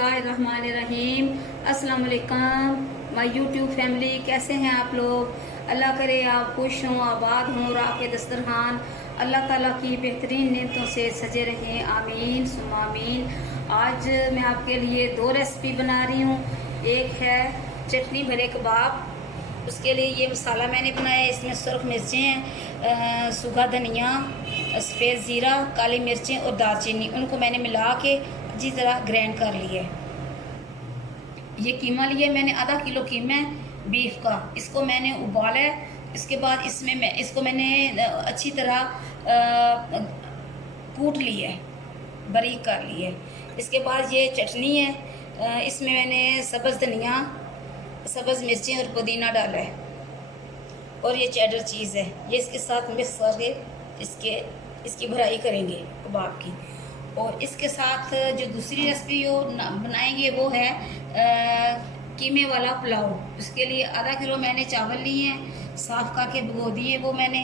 बिस्मिल्लाहिर्रहमानिर्रहीम। अस्सलाम वालेकुम माय यूट्यूब फैमिली, कैसे हैं आप लोग। अल्लाह करे आप खुश हों, आबाद हों और आपके दस्तरखान अल्लाह ताला की बेहतरीन नेमतों से सजे रहें। आमीन सुम्मा आमीन। आज मैं आपके लिए दो रेसिपी बना रही हूँ। एक है चटनी भरे कबाब। उसके लिए ये मसाला मैंने बनाया है। इसमें सुर्ख मिर्चें हैं, सूखा धनिया, सफ़ेद ज़ीरा, काली मिर्चें और दालचीनी, उनको मैंने मिला के अच्छी तरह ग्राइंड कर लिया है। ये कीमा लिया मैंने, आधा किलो कीमा है बीफ का। इसको मैंने उबाला है। इसके बाद इसको मैंने अच्छी तरह कूट लिया है, बारीक कर लिया है। इसके बाद ये चटनी है। इसमें मैंने सब्ज़ धनिया, सब्ज़ मिर्चें और पुदीना डाला है और ये चेडर चीज़ है। ये इसके साथ मिक्स करके इसकी भराई करेंगे कबाब की। और इसके साथ जो दूसरी रेसिपी बनाएंगे वो है कीमे वाला पुलाव। उसके लिए आधा किलो मैंने चावल लिए हैं, साफ़ करके भिगो दिए वो मैंने।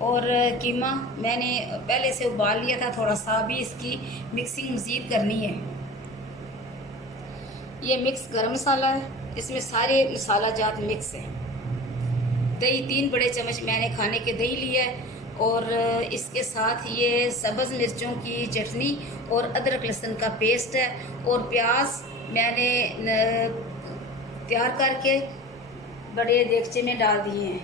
और कीमा मैंने पहले से उबाल लिया था थोड़ा सा, भी इसकी मिक्सिंग मज़ीद करनी है। ये मिक्स गरम मसाला है, इसमें सारे मसाला जात मिक्स हैं। दही 3 बड़े चम्मच मैंने खाने के दही लिया है। और इसके साथ ये सब्ज़ मिर्चों की चटनी और अदरक लहसुन का पेस्ट है। और प्याज मैंने तैयार करके बड़े देगचे में डाल दिए हैं।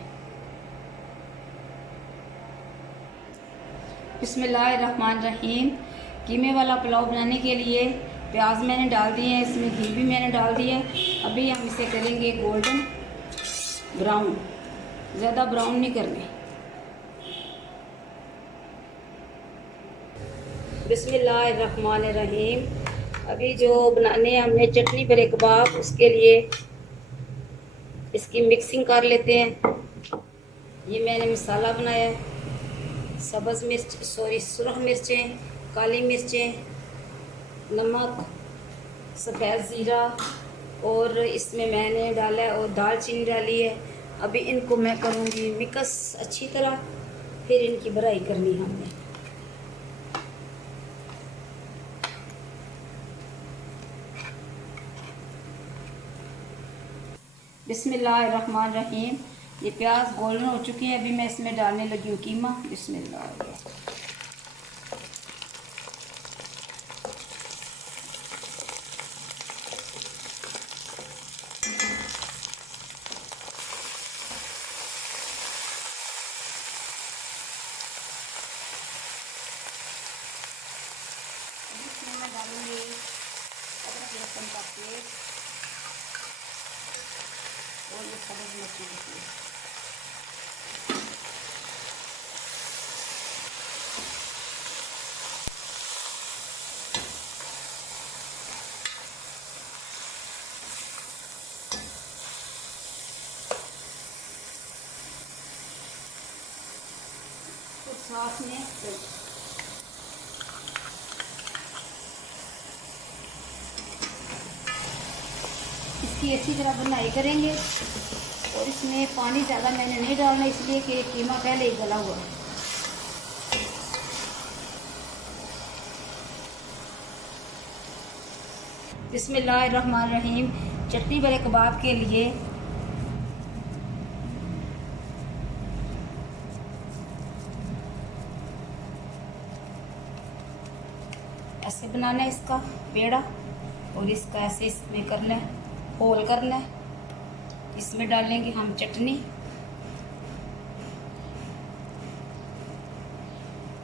बिस्मिल्लाहिर्रहमानिर्रहीम। कीमे वाला पुलाव बनाने के लिए प्याज मैंने डाल दिए हैं, इसमें घी भी मैंने डाल दिया है। अभी हम इसे करेंगे गोल्डन ब्राउन, ज़्यादा ब्राउन नहीं करने। बिस्मिल्लाहिर्रहमानिर्रहीम। अभी जो बनाने हमने चटनी भरे कबाब, उसके लिए इसकी मिक्सिंग कर लेते हैं। ये मैंने मसाला बनाया है, सब्ज़ मिर्च सुरख मिर्चें, काली मिर्चें, नमक, सफ़ेद ज़ीरा और इसमें मैंने डाला है और दालचीनी डाली है। अभी इनको मैं करूँगी मिक्स अच्छी तरह, फिर इनकी भराई करनी है हमने। बिस्मिल्लाहिर्रहमानिर्रहीम। ये प्याज गोल्डन हो चुकी है। अभी मैं इसमें डालने लगी हूँ कीमा। बिस्मिल्लाह। इसमें मैं डालूँगी अदरक लहसुन का पेस्ट और ये सब्ज़ मिर्ची की पेस्ट। तो साथ में इसकी अच्छी तरह बुनाई करेंगे। और इसमें पानी ज़्यादा मैंने नहीं डालना, इसलिए कि कीमा पहले ही गला हुआ है। बिस्मिल्लाहिर्रहमानिर्रहीम। चटनी भरे कबाब के लिए ऐसे बनाना है इसका पेड़ा, और इसका ऐसे इसमें करना है, होल करना है। इसमें डालेंगे हम चटनी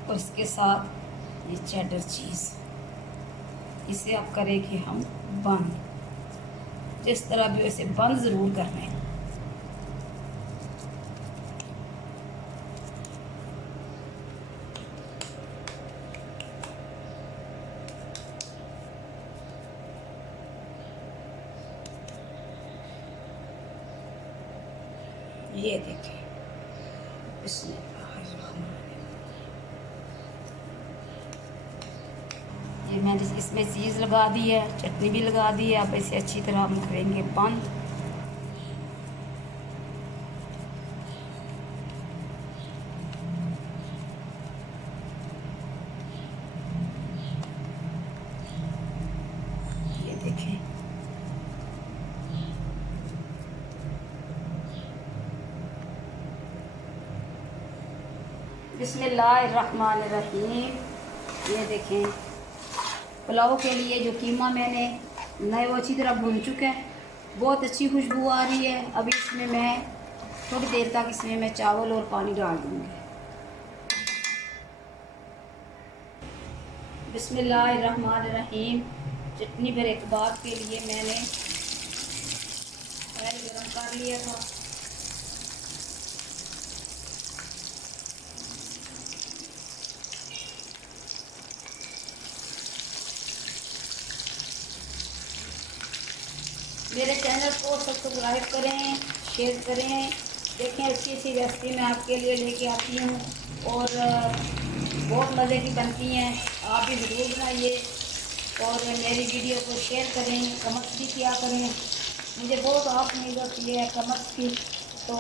और इसके साथ ये चेडर चीज़। इसे अब करेंगे हम बंद, जिस तरह भी वैसे बंद ज़रूर करना है। ये देखें, ये मैंने इसमें चीज़ लगा दी है, चटनी भी लगा दी है। अब इसे अच्छी तरह हम करेंगे बंद। ये देखें, बिस्मिल्लाहिर्रहमानिर्रहीम। ये देखें, पुलाव के लिए जो कीमा मैंने नए वो अच्छी तरह भून चुका है, बहुत अच्छी खुशबू आ रही है। अभी इसमें मैं थोड़ी देर तक इसमें मैं चावल और पानी डाल दूँगी। बिस्मिल्लाहिर्रहमानिर्रहीम। चटनी भरे कबाब के लिए मैंने ऑयल गरम कर लिया था। मेरे चैनल को सब्सक्राइब करें, शेयर करें। देखें, अच्छी अच्छी रेसिपी मैं आपके लिए लेके आती हूँ और बहुत मज़े की बनती हैं। आप भी ज़रूर बनाइए और मेरी वीडियो को शेयर करें, कमेंट्स भी किया करें। मुझे बहुत आप उम्मीद होती है कमेंट्स की, तो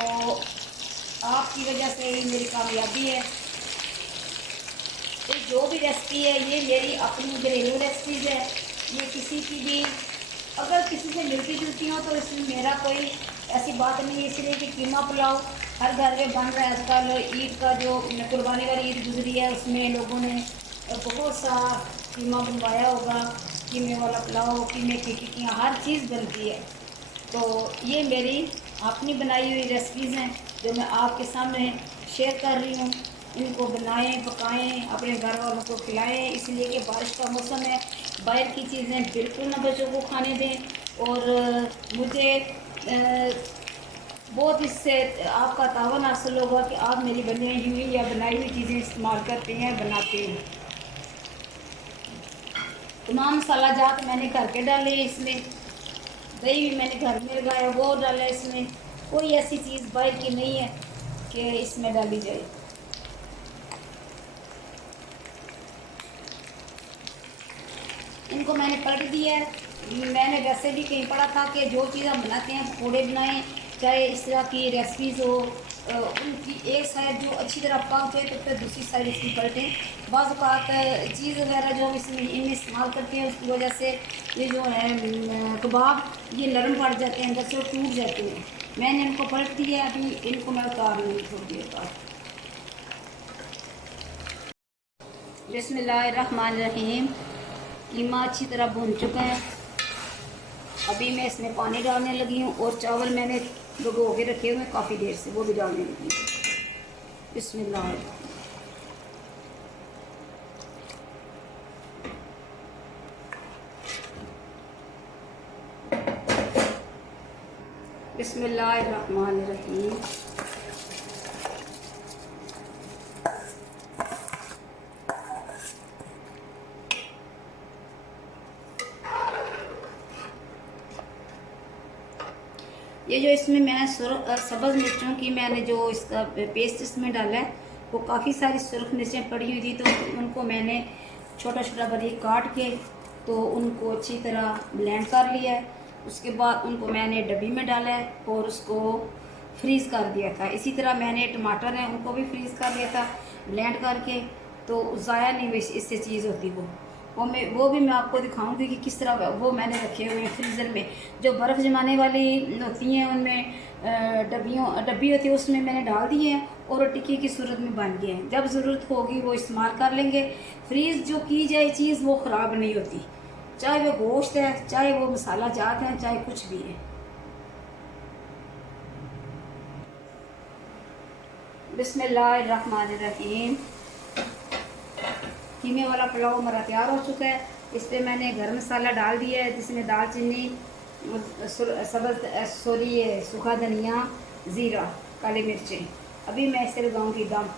आपकी वजह से ही मेरी कामयाबी है। तो जो भी रेसिपी है ये मेरी अपनी घरेलू रेसिपीज़ है। ये किसी की भी अगर किसी से मिलती जुलती हो तो इसमें मेरा कोई ऐसी बात नहीं है। इसलिए कि कीमा पुलाव हर घर में बन रहा है आजकल। ईद का जो कुर्बानी वाली ईद गुजरी है उसमें लोगों ने बहुत सा कीमा बनवाया होगा। कीमे वाला पुलाव, कीमे की टिक्कियाँ, हर चीज़ बनती है। तो ये मेरी अपनी बनाई हुई रेसिपीज़ हैं जो मैं आपके सामने शेयर कर रही हूँ। इनको बनाएं, पकाएं, अपने घर वालों को खिलाएं। इसलिए कि बारिश का मौसम है, बाहर की चीज़ें बिल्कुल ना बच्चों को खाने दें। और मुझे बहुत इससे आपका तावन हासिल होगा कि आप मेरी बनी हुई या बनाई हुई चीज़ें इस्तेमाल करते हैं, बनाते हैं। तमाम मसाला जात मैंने घर के डाले हैं। इसमें दही भी मैंने घर में लगाया, वो डाला है इसमें। कोई ऐसी चीज़ बाहर की नहीं है कि इसमें डाली जाए। इनको मैंने पलट दिया है। मैंने वैसे भी कहीं पढ़ा था कि जो चीज़ हम बनाते हैं, पकौड़े बनाएं, चाहे इस तरह की रेसिपीज़ हो, उनकी एक साइड जो अच्छी तरह पक जाए तो फिर दूसरी साइड इसकी पलटें। बाज़ औक़ात चीज़ वगैरह जो हम इसमें इस्तेमाल करते हैं उसकी वजह से ये जो है कबाब ये नरम पड़ जाते हैं, अंदर से टूट जाते हैं। मैंने इनको पलट दिया, अभी इनको मैं उतार लूँगी थोड़ी देर बाद। बिस्मिल्लाहिर्रहमानिर्रहीम। कीमा अच्छी तरह भून चुका है। अभी मैं इसमें पानी डालने लगी हूँ और चावल मैंने भिगो के रखे हुए काफ़ी देर से, वो भी डालने लगी हूँ। बिस्मिल्लाह। बिस्मिल्लाहिर्रहमानिर्रहीम। ये जो इसमें मैं सब्ज़ मिर्चों की मैंने जो इसका पेस्ट इसमें डाला है, वो काफ़ी सारी सुरख मिर्चें पड़ी हुई थी, तो उनको मैंने छोटा छोटा बारीक काट के तो उनको अच्छी तरह ब्लेंड कर लिया है। उसके बाद उनको मैंने डब्बी में डाला है और उसको फ्रीज़ कर दिया था। इसी तरह मैंने टमाटर है उनको भी फ्रीज़ कर लिया था ब्लेंड करके, तो ज़ाया नहीं इससे चीज़ होती। वो भी मैं आपको दिखाऊंगी कि किस तरह वो मैंने रखे हुए हैं फ्रीज़र में। जो बर्फ़ जमाने वाली होती हैं उनमें डब्बी होती है, उसमें मैंने डाल दिए हैं और टिक्की की सूरत में बन गए हैं। जब ज़रूरत होगी वो इस्तेमाल कर लेंगे। फ्रीज़ जो की जाए चीज़ वो ख़राब नहीं होती, चाहे वो गोश्त है, चाहे वो मसाला जात है, चाहे कुछ भी है। बिस्मिल्लाहिर्रहमानिर्रहीम। कीमे वाला पुलाव हमारा तैयार हो चुका है। इस पर मैंने गरम मसाला डाल दिया है, जिसमें दालचीनी, सूखा धनिया, ज़ीरा, काली मिर्चें। अभी मैं इसे लगाऊंगी दम।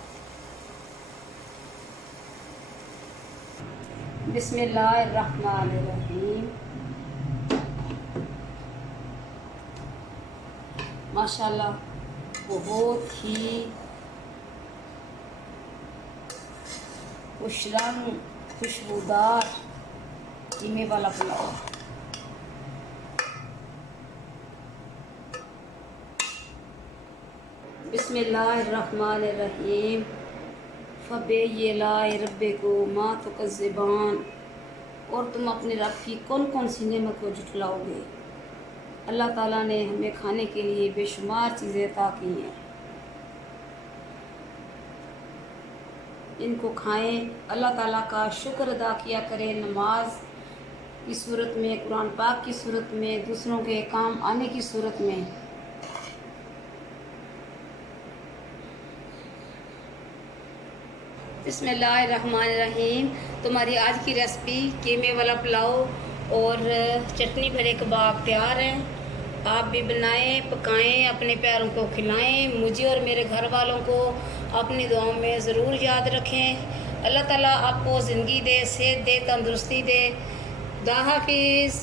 बिस्मिल्लाहिर्रहमानिर्रहीम। माशाल्लाह बहुत ही खुशरंग खुशबूदार कीमे वाला पुलाव। बिस्मिल्लाहिर्रहमानिर्रहीम। फ़बेय्यलाए रब्बिको मा तुकज़्ज़िबान। और तुम अपने रब की कौन कौन सी नेमत को झुठलाओगे। अल्लाह ताला ने हमें खाने के लिए बेशुमार चीज़ें अता की हैं। इनको खाएं, अल्लाह ताला का शुक्र अदा किया करें नमाज की सूरत में, कुरान पाक की सूरत में, दूसरों के काम आने की सूरत में। बिस्मिल्लाहिर्रहमानिर्रहीम। तुम्हारी आज की रेसिपी कीमे वाला पुलाव और चटनी भरे कबाब तैयार है। आप भी बनाएं, पकाएं, अपने प्यारों को खिलाएं। मुझे और मेरे घर वालों को अपनी दुआओं में ज़रूर याद रखें। अल्लाह ताला आपको ज़िंदगी दे, सेहत दे, तंदुरुस्ती दे। खुदा हाफिज़।